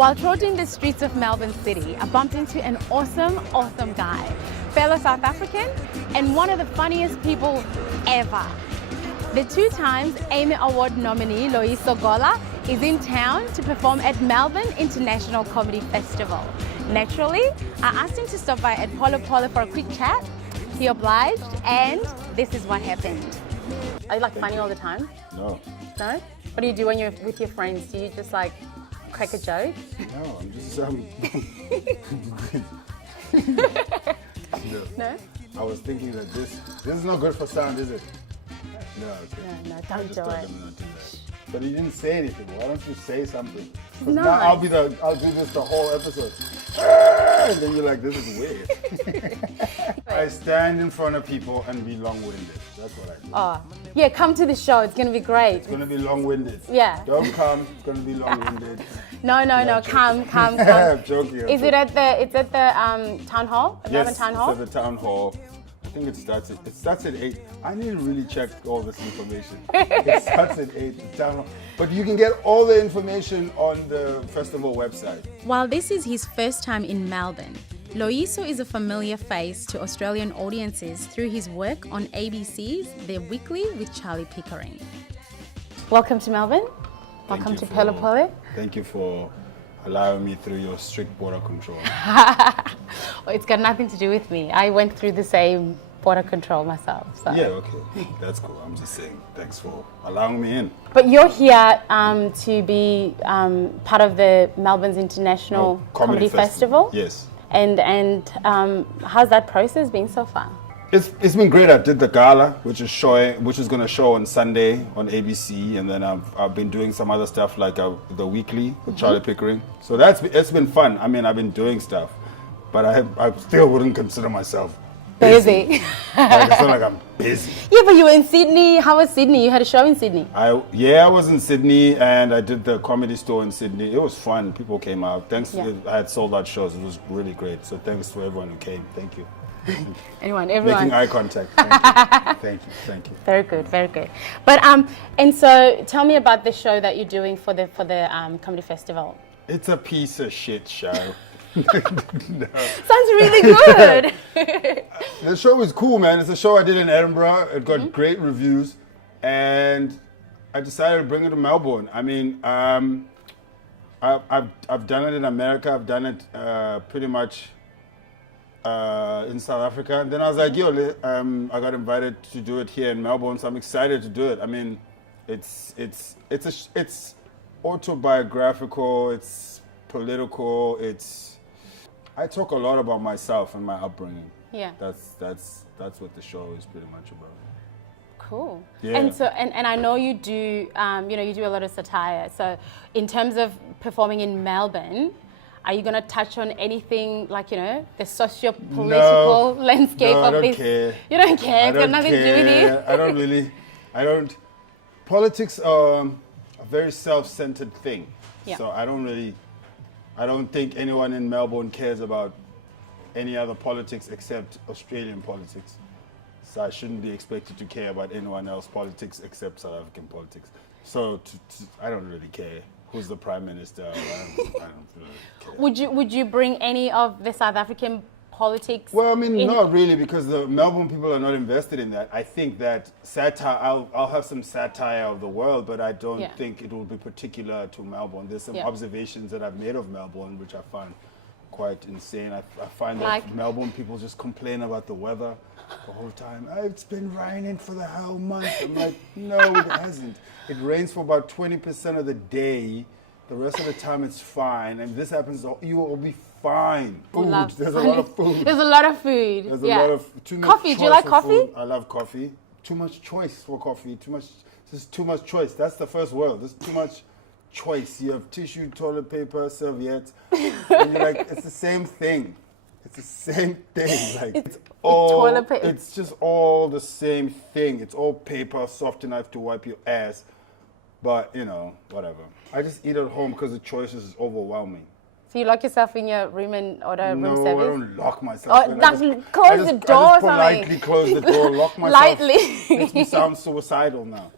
While trotting the streets of Melbourne City, I bumped into an awesome guy, fellow South African, and one of the funniest people ever. The 2 times Emmy Award nominee Loyiso Gola is in town to perform at Melbourne International Comedy Festival. Naturally, I asked him to stop by at Polo Polo for a quick chat. He obliged, and this is what happened. Are you like funny all the time? No. No? What do you do when you're with your friends? Do you just like crack a joke? No, I'm just No? I was thinking that this is not good for sound, is it? No, okay. No, don't do it. Not do that. But he didn't say anything. Why don't you say something? No. Now I'll do this the whole episode. And then you're like, this is weird. I stand in front of people and be long-winded. That's what I do. Oh, yeah, come to the show. It's going to be great. It's going to be long-winded. Yeah. Don't come. It's going to be long-winded. No, come. I'm joking. Is it at the town hall? Melbourne Town Hall? It's at the town hall. I think it starts at 8. I need to really check all this information. It starts at 8, the town hall. But you can get all the information on the festival website. While this is his first time in Melbourne, Loyiso is a familiar face to Australian audiences through his work on ABC's Their Weekly with Charlie Pickering. Welcome to Melbourne. Welcome to Polo Polo. Thank you for allowing me through your strict border control. Well, it's got nothing to do with me. I went through the same border control myself. So. Yeah, okay. That's cool. I'm just saying thanks for allowing me in. But you're here to be part of the Melbourne's International Comedy Festival. Yes. And how's that process been so far? It's been great. I did the gala, which is going to show on Sunday on ABC, and then I've been doing some other stuff like the weekly with Charlie Pickering. So it's been fun. I mean, I've been doing stuff, but I still wouldn't consider myself busy. Like, it's not like I'm busy. Yeah, but you were in Sydney. How was Sydney? You had a show in Sydney. I was in Sydney, and I did the comedy store in Sydney. It was fun. People came out. I had sold out shows. It was really great. So thanks to everyone who came. Thank you. Everyone. Making eye contact. Thank you. Very good. But and so tell me about the show that you're doing for the comedy festival. It's a piece of shit show. No. Sounds really good. The show is cool, man. It's a show I did in Edinburgh. It got great reviews, and I decided to bring it to Melbourne. I mean, I've done it in America. I've done it pretty much in South Africa. And then I was like, I got invited to do it here in Melbourne, so I'm excited to do it. I mean, it's autobiographical. It's political. I talk a lot about myself and my upbringing. Yeah. That's what the show is pretty much about. Cool. Yeah. And so and I know you do you do a lot of satire. So in terms of performing in Melbourne, are you going to touch on anything like, the socio-political landscape of this? Care. You don't care? It's got nothing to do with you? I don't. Politics are a very self-centered thing. Yeah. So I don't think anyone in Melbourne cares about any other politics except Australian politics. So I shouldn't be expected to care about anyone else's politics except South African politics. So I don't really care who's the Prime Minister. I don't really care. Would you bring any of the South African politics? Well, I mean, not really, because the Melbourne people are not invested in that. I think that satire, I'll have some satire of the world, but I don't think it will be particular to Melbourne. There's some observations that I've made of Melbourne, which I find quite insane. I find that Melbourne people just complain about the weather the whole time. It's been raining for the whole month. I'm like, no, it hasn't. It rains for about 20% of the day. The rest of the time it's fine. And if this happens, you will be fine. Food. There's a lot of food. There's a lot of food. There's a lot of too much coffee. Do you like coffee? Food. I love coffee. Too much choice for coffee. There's too much choice. That's the first world. There's too much choice. You have tissue, toilet paper, serviettes. And you're like, it's the same thing. It's the same thing. Like it's all toilet paper. It's just all the same thing. It's all paper, soft enough to wipe your ass. But whatever. I just eat at home because the choices is overwhelming. So you lock yourself in your room and order room service? No, I don't lock myself in. Close the door I or just politely close the door, lock myself. Lightly. Makes me sound suicidal now.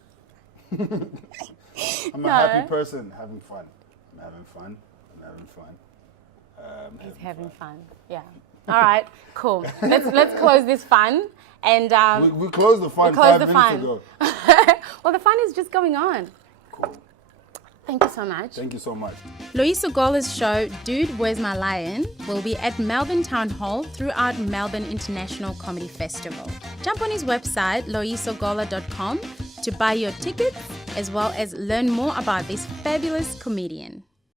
I'm a happy person, having fun. I'm having fun. having fun. He's having fun. Yeah. All right. Cool. Let's close this fun. And we closed the fun 5 minutes ago. Well, the fun is just going on. Cool. Thank you so much. Thank you so much. Loyiso Gola's show, Dude, Where's My Lion, will be at Melbourne Town Hall throughout Melbourne International Comedy Festival. Jump on his website, loyisogola.com, to buy your tickets, as well as learn more about this fabulous comedian.